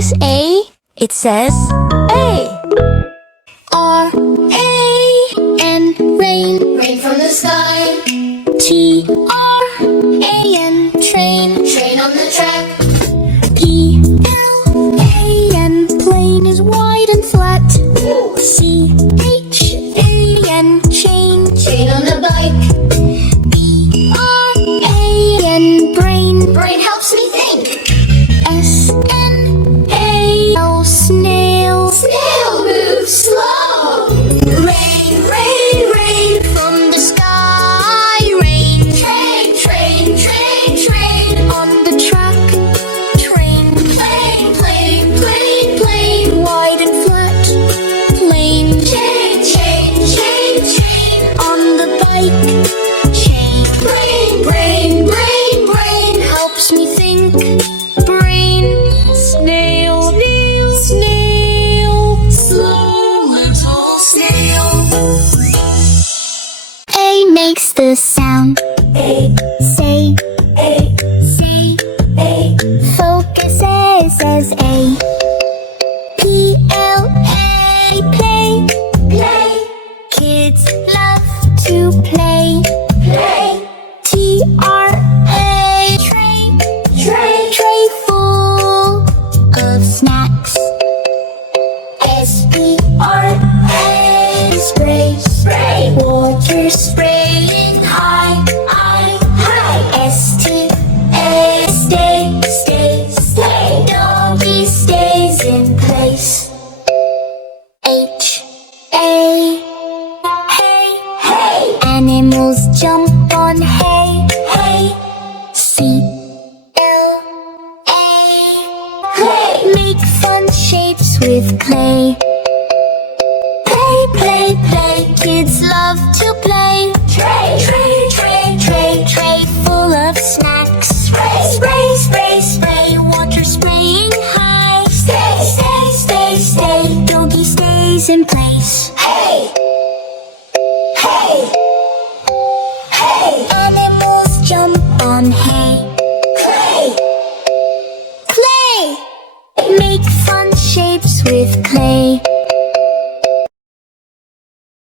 is A? It says A. R-A-N, rain. Rain from the sky. T-R-A-N, train. Train on the track. P-L-A-N, plane is wide and flat. C-H-A-N, chain. Chain on the bike. B-R-A-N, brain. Brain helps me think. S-N-A-L, snail. Snail moves slow. Rain, rain, rain From the sky, rain. Train, train, train, train On the track, train. Plane, plane, plane, plane Wide and flat, plane. Chain, chain, chain, chain On the bike, chain. Brain, brain, brain, brain Helps me think, brain. Snail, snail, snail. Slow little snail. A makes the sound. A, Say, A, say. A Focuses as A. P-L-A, play. Play, Kids love to play. play T-R-A, tray. Train, Tray full of snacks. S-P-R-A, spray. spray Water spraying high. High, S-T-A, stay, stay, stay. Doggy stays in place. H-A, hey. hey, Animals jump on hay. Hay. C-L-A, Clay, make fun shapes with clay. Play, play, play. Kids love to play. Tray, Tray, tray, tray, tray full of snacks. Spray, spray, spray, spray. Water spraying high. Stay, stay, stay, stay. Doggy stays in place. Hey, hey, hey Animals jump on hay. Clay, Play! Make fun shapes with clay.